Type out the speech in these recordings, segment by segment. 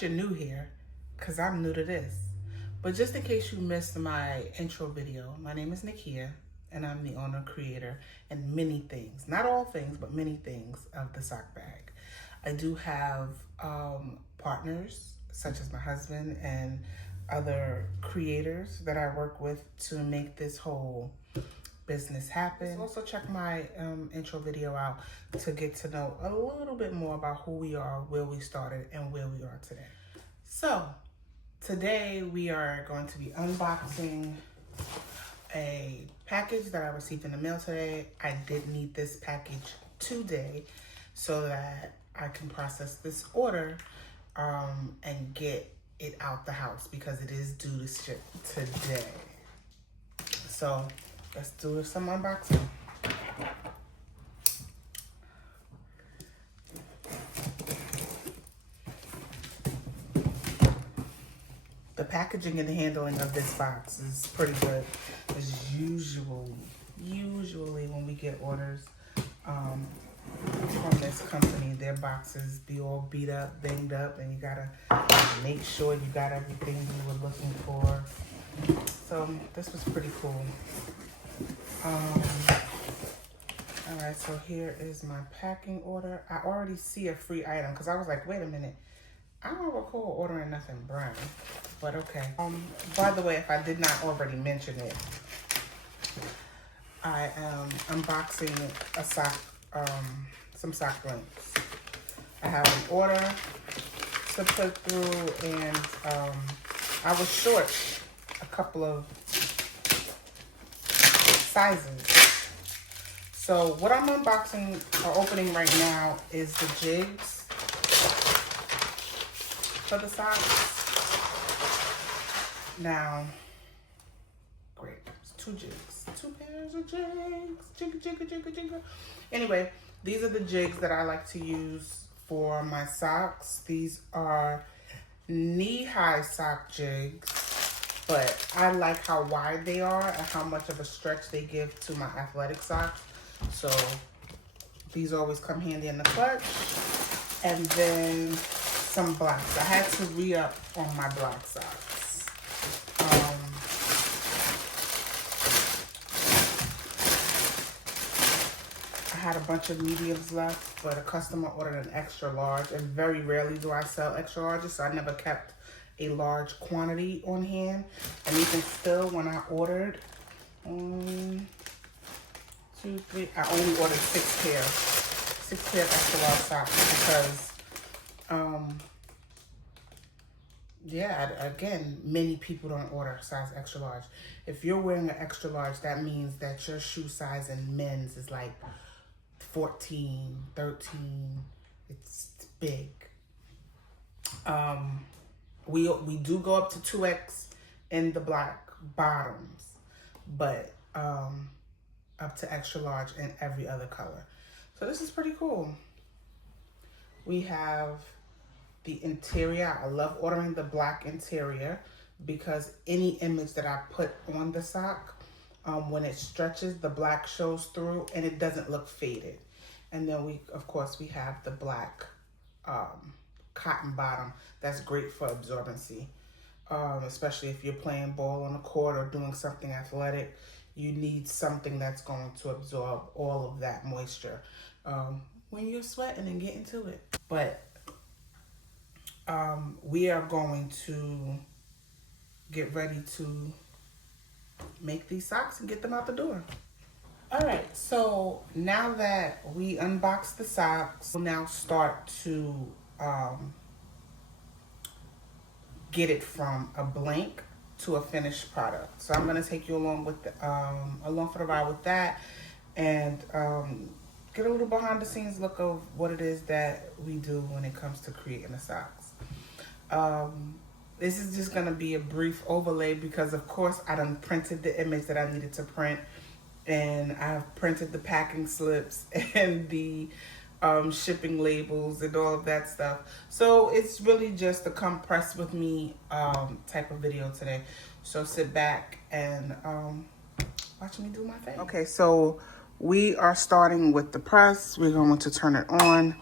unless you're new here, because I'm new to this. But just in case you missed my intro video, my name is Nakia, and I'm the owner, creator, and many things, not all things, but many things of the sock bag. I do have partners, such as my husband and other creators that I work with to make this whole business happen. Also check my intro video out to get to know a little bit more about who we are, where we started, and where we are today. So today we are going to be unboxing a package that I received in the mail today. I did need this package today so that I can process this order and get it out the house because it is due to ship today. So let's do some unboxing. The packaging and the handling of this box is pretty good. As usually when we get orders from this company, their boxes be all beat up, banged up, and you gotta make sure you got everything you were looking for. So this was pretty cool. Alright, so here is my packing order. I already see a free item because I was like, wait a minute, I don't recall ordering nothing brown, but okay. By the way, if I did not already mention it, I am unboxing a sock, some sock blanks. I have an order to put through, and I was short a couple of sizes. So what I'm unboxing or opening right now is the jigs for the socks. Now, great, it's 2 jigs, 2 pairs of jigs, jigga. Anyway, these are the jigs that I like to use for my socks. These are knee-high sock jigs, but I like how wide they are and how much of a stretch they give to my athletic socks. So these always come handy in the clutch. And then some blacks. I had to re-up on my black socks. I had a bunch of mediums left, but a customer ordered an extra large, and very rarely do I sell extra larges, so I never kept a large quantity on hand. And even still, when I ordered 1, 2, 3, I only ordered 6 pairs of extra large socks because yeah, again, many people don't order size extra large. If you're wearing an extra large, that means that your shoe size in men's is like 14, 13. It's big. We do go up to 2X in the black bottoms, but up to extra large in every other color. So this is pretty cool. We have the interior. I love ordering the black interior because any image that I put on the sock, when it stretches, the black shows through and it doesn't look faded. And then of course we have the black cotton bottom. That's great for absorbency, especially if you're playing ball on the court or doing something athletic. You need something that's going to absorb all of that moisture when you're sweating and getting to it. But we are going to get ready to make these socks and get them out the door. All right, so now that we unboxed the socks, we'll now start to get it from a blank to a finished product. So I'm gonna take you along with along for the ride with that, and get a little behind the scenes look of what it is that we do when it comes to creating the socks. This is just gonna be a brief overlay because of course I done printed the image that I needed to print, and I've printed the packing slips and the shipping labels and all of that stuff. So it's really just a come press with me type of video today. So sit back and watch me do my thing. Okay, so we are starting with the press. We're going to turn it on,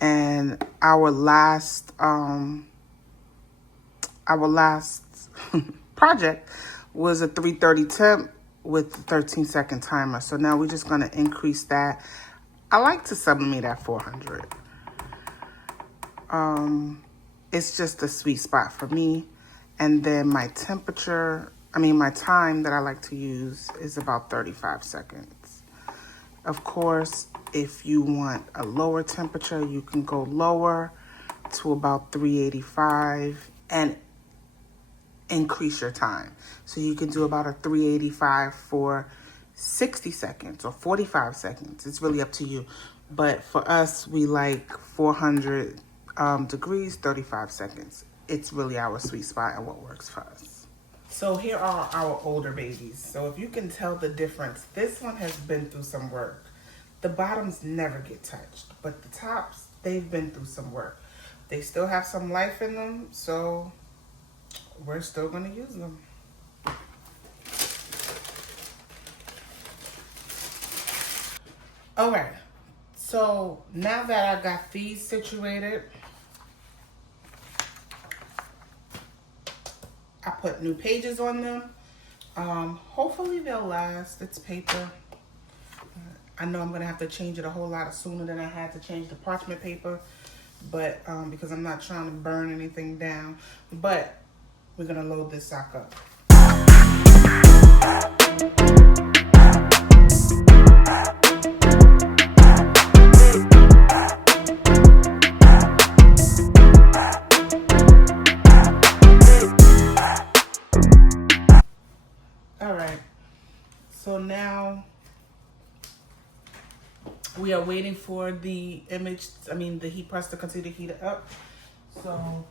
and our last our last project was a 330 temp with a 13-second timer. So now we're just gonna increase that. I like to sublimate at 400. It's just a sweet spot for me. And then my my time that I like to use is about 35 seconds. Of course, if you want a lower temperature, you can go lower to about 385 and increase your time. So you can do about a 385 for 60 seconds or 45 seconds. It's really up to you. But for us, we like 400 degrees, 35 seconds. It's really our sweet spot and what works for us. So here are our older babies. So if you can tell the difference, this one has been through some work. The bottoms never get touched, but the tops, they've been through some work. They still have some life in them, so we're still gonna use them. All right, so now that I got these situated, I put new pages on them. Hopefully they'll last. It's paper. I know I'm gonna have to change it a whole lot sooner than I had to change the parchment paper, but because I'm not trying to burn anything down. But we're gonna load this sock up. All right, so now we are waiting for the the heat press to continue to heat it up. So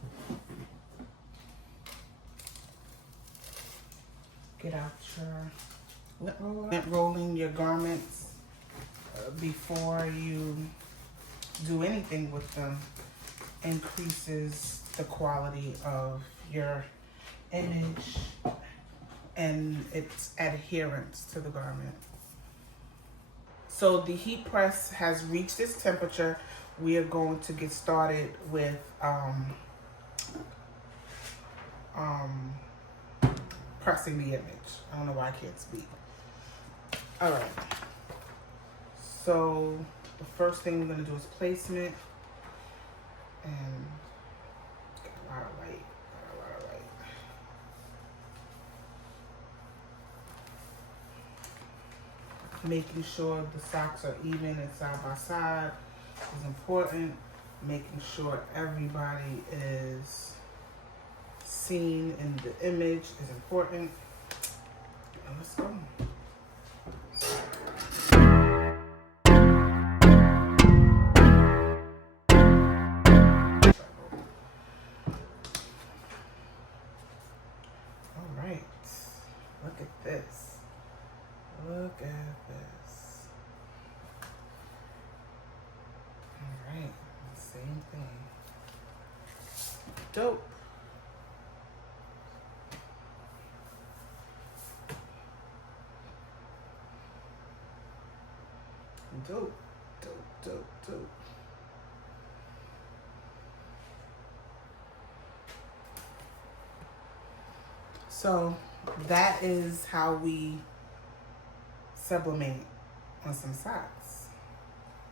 get out your lint rolling your garments before you do anything with them. Increases the quality of your image and its adherence to the garment. So the heat press has reached its temperature. We are going to get started with pressing the image. I don't know why I can't speak. All right. So the first thing we're gonna do is placement, and got a lot of light. Making sure the socks are even and side by side is important. Making sure everybody is seen in the image is important. And let's go. All right, look at this. Look at this. All right, same thing. Dope. Dope, dope, dope, dope. So that is how we sublimate on some socks.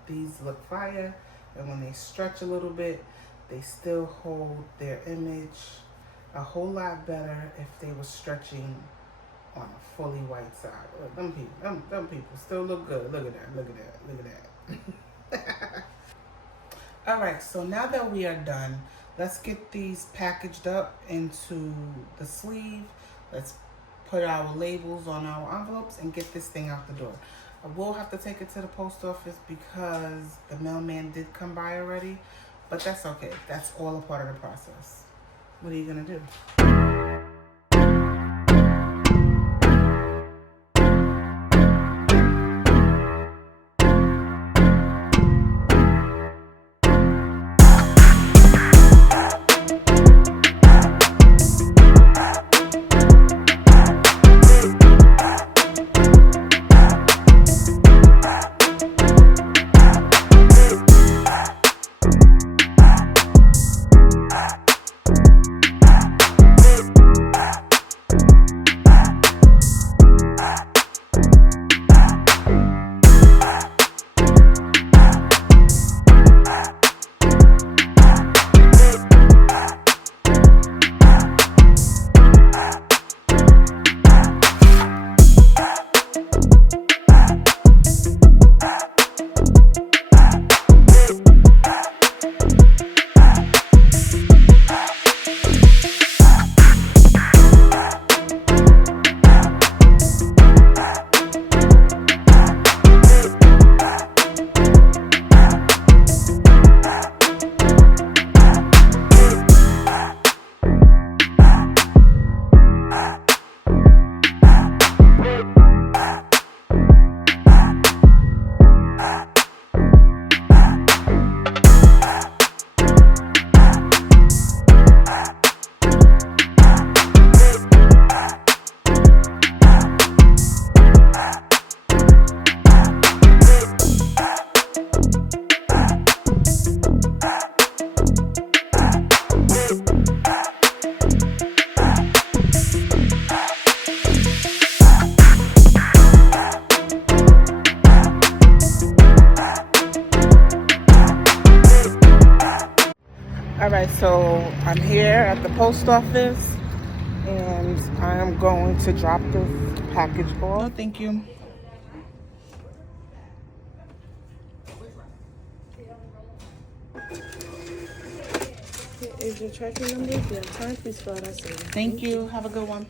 These look fire, and when they stretch a little bit, they still hold their image a whole lot better if they were stretching on a fully white side. Look, them people still look good. Look at that, look at that, look at that. All right, so now that we are done, let's get these packaged up into the sleeve. Let's put our labels on our envelopes and get this thing out the door. I will have to take it to the post office because the mailman did come by already, but that's okay. That's all a part of the process. What are you gonna do? so I'm here at the post office and I'm going to drop this package off. No, thank you. Is your tracking number? If you have time, please spell it out. Thank you. Have a good one.